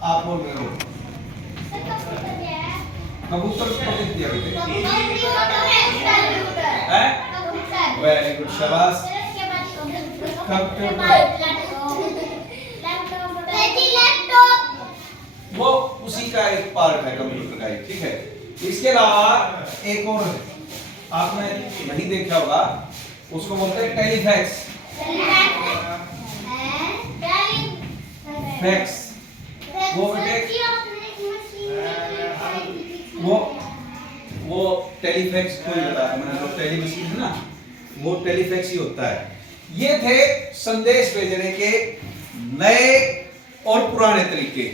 आप बोल रहे हो कबूतर को लिख दिया वेरी गुड शाबाश। वो उसी का एक पार्ट है कंप्यूटर का ही, ठीक है। इसके अलावा एक और आपने नहीं देखा होगा, उसको बोलते हैं टेलीफैक्स। फैक्स वो बेटे वो टेलीफैक्स को ही बताया मैंने, जो टेलीविजन है ना वो टेलीफैक्स ही होता है। ये थे संदेश भेजने के नए और पुराने तरीके,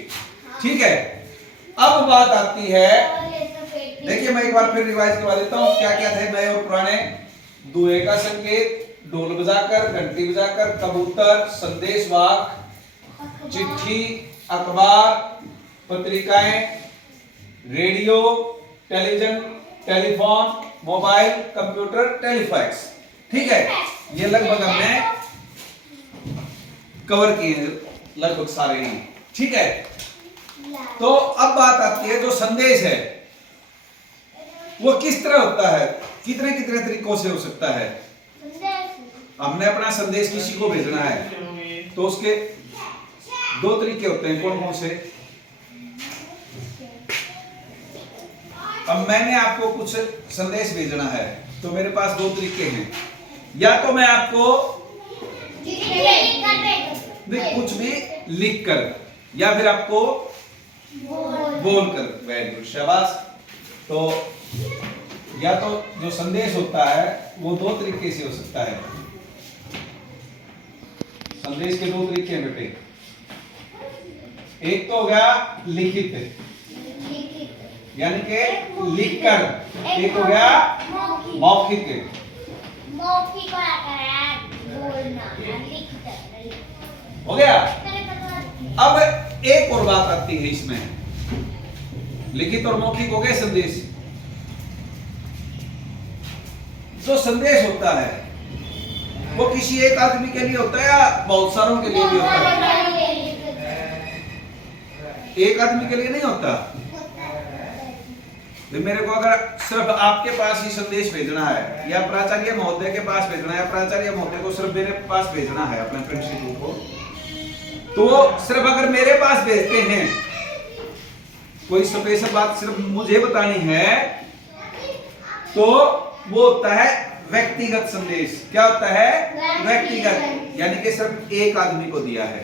ठीक है। अब बात आती है, देखिए मैं एक बार फिर रिवाइज करवा देता हूं क्या क्या थे नए और पुराने। दुए का संकेत, ढोल बजाकर, घंटी बजाकर, कबूतर, संदेश वाहक, चिट्ठी, अखबार, पत्रिकाएं, radio, television, telephone, mobile, computer, telefax, ठीक है। ये लगभग हमने कवर किए लगभग सारे ही, ठीक है। तो अब बात आती है जो संदेश है वो किस तरह होता है, कितने कितने तरीकों से हो सकता है। हमने अपना संदेश किसी को भेजना है तो उसके दो तरीके होते हैं, कौन कौन से। अब मैंने आपको कुछ संदेश भेजना है तो मेरे पास दो तरीके हैं, या तो मैं आपको कुछ भी लिख कर या फिर आपको बोल कर। वेरी गुड शाबाश। तो या तो जो संदेश होता है वो दो तरीके से हो सकता है। संदेश के दो तरीके हैं बेटे, एक तो हो गया लिखित यानी कि लिखकर, एक हो गया मौखिक। हो गया। अब एक और बात आती है इसमें, लिखित और मौखिक हो गए संदेश। जो संदेश होता है वो किसी एक आदमी के लिए होता है या बहुत सारों के लिए भी होता है। एक आदमी के लिए नहीं होता। तो मेरे को अगर सिर्फ आपके पास ही संदेश भेजना है या प्राचार्य महोदय के पास भेजना है, प्राचार्य महोदय को सिर्फ मेरे पास भेजना है अपने प्रिंसिपल को, तो सिर्फ अगर मेरे पास भेजते हैं, कोई स्पेशल बात सिर्फ मुझे बतानी है, तो वो होता है व्यक्तिगत संदेश। क्या होता है? व्यक्तिगत, यानी कि सिर्फ एक आदमी को दिया है।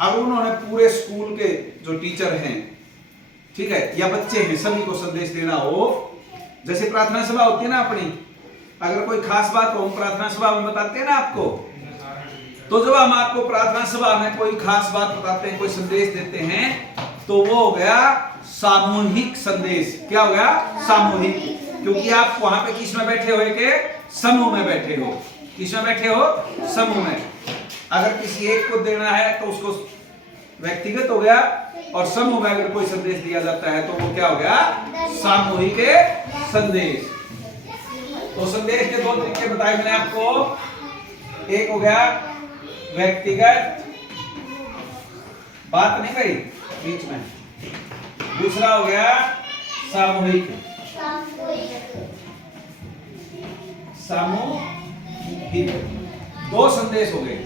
अब उन्होंने पूरे स्कूल के जो टीचर हैं, ठीक है, या बच्चे हैं, सभी को संदेश देना हो, जैसे प्रार्थना सभा होती है ना अपनी, अगर कोई खास बात हो हम प्रार्थना सभा में बताते हैं ना आपको, तो जब हम आपको प्रार्थना सभा में कोई खास बात बताते हैं, कोई संदेश देते हैं, तो वो हो गया सामूहिक संदेश। क्या हो गया? सामूहिक, क्योंकि आप वहां पे किस में बैठे हो? के समूह में बैठे हो। किस में बैठे हो? समूह में। अगर किसी एक को देना है तो उसको व्यक्तिगत हो गया, और समूह में अगर कोई संदेश दिया जाता है तो वो क्या हो गया? सामूहिक संदेश। तो संदेश के दो तरीके बताए मैंने आपको, एक हो गया व्यक्तिगत, बात नहीं भाई बीच में, दूसरा हो गया सामूहिक। सामूहिक दो संदेश हो गए,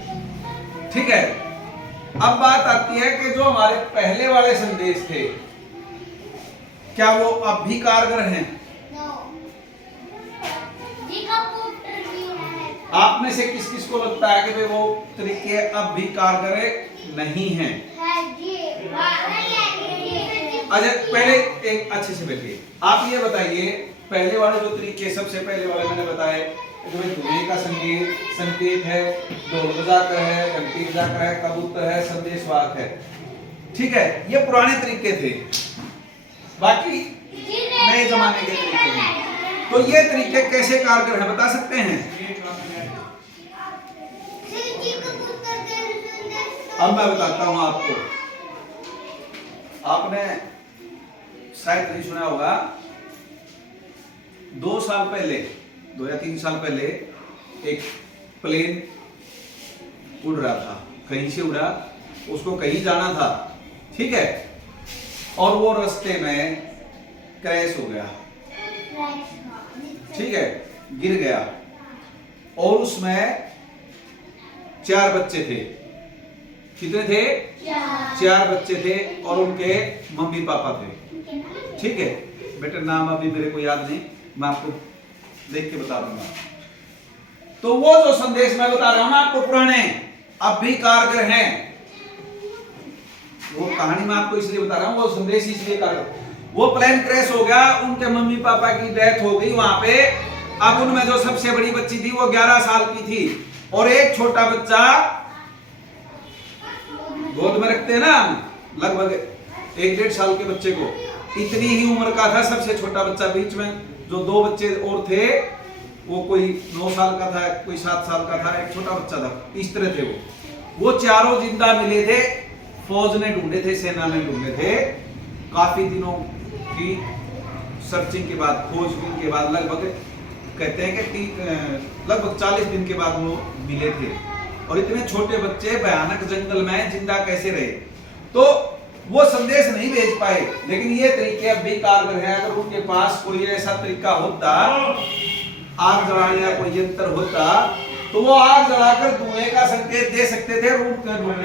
ठीक है। अब बात आती है कि जो हमारे पहले वाले संदेश थे, क्या वो अब भी कारगर हैं? आप में से किस किस को लगता है कि भाई वो तरीके अब भी कारगर नहीं हैं? अच्छा पहले एक अच्छे से बैठिए, आप ये बताइए, पहले वाले जो तरीके, सबसे पहले वाले मैंने बताए तो भाई दुनिया का संकेत है, ढोल बजाकर है, घंटी बजाकर है, कबूतर है, संदेश वाहक है, ठीक है, ये पुराने तरीके थे। बाकी नए जमाने के तरीके हैं। तो ये तरीके कैसे कारगर हैं बता सकते हैं? अब मैं बताता हूं आपको। आपने शायद नहीं सुना होगा, 2 साल पहले, 2 या 3 साल पहले एक प्लेन उड़ रहा था, कहीं से उड़ा, उसको कहीं जाना था, ठीक है, और वो रास्ते में क्रैश हो गया, ठीक है, गिर गया, और उसमें 4 बच्चे थे। कितने थे? 4 बच्चे थे और उनके मम्मी पापा थे, ठीक है। बेटे नाम अभी मेरे को याद नहीं, मैं आपको देख के बता दूंगा। तो वो जो संदेश मैं बता रहा हूं ना आपको, पुराने अब भी कारगर हैं। वो कहानी मैं आपको इसलिए बता रहा हूं, वो संदेश इसलिए कारगर। वो प्लेन क्रैश हो गया, उनके मम्मी पापा की डेथ हो गई वहां पे। अब उनमें जो सबसे बड़ी बच्ची थी वो 11 साल की थी, और एक छोटा बच्चा गोद में रखते हैं ना लगभग 1-1.5 साल के बच्चे को, इतनी ही उम्र का था सबसे छोटा बच्चा। बीच में जो 2 बच्चे और थे वो कोई 9 साल का था, कोई 7 साल का था, एक छोटा बच्चा था, इस तरह थे वो चारों जिंदा मिले थे। फौज ने ढूंढे थे, सेना ने ढूंढे थे, काफी दिनों की सर्चिंग के बाद, खोजबीन के बाद, लगभग कहते हैं कि लगभग 40 दिन के बाद वो मिले थे। और इतने छोटे बच्चे भयानक जंगल में जिंदा कैसे रहे? तो वो संदेश नहीं भेज पाए, लेकिन ये तरीके अब भी कारगर है। अगर उनके पास कोई ऐसा तरीका होता, आग जलाने का कोई यंत्र होता, तो वो आग जलाकर धुएं का संकेत दे सकते थे, रूट ढूंढने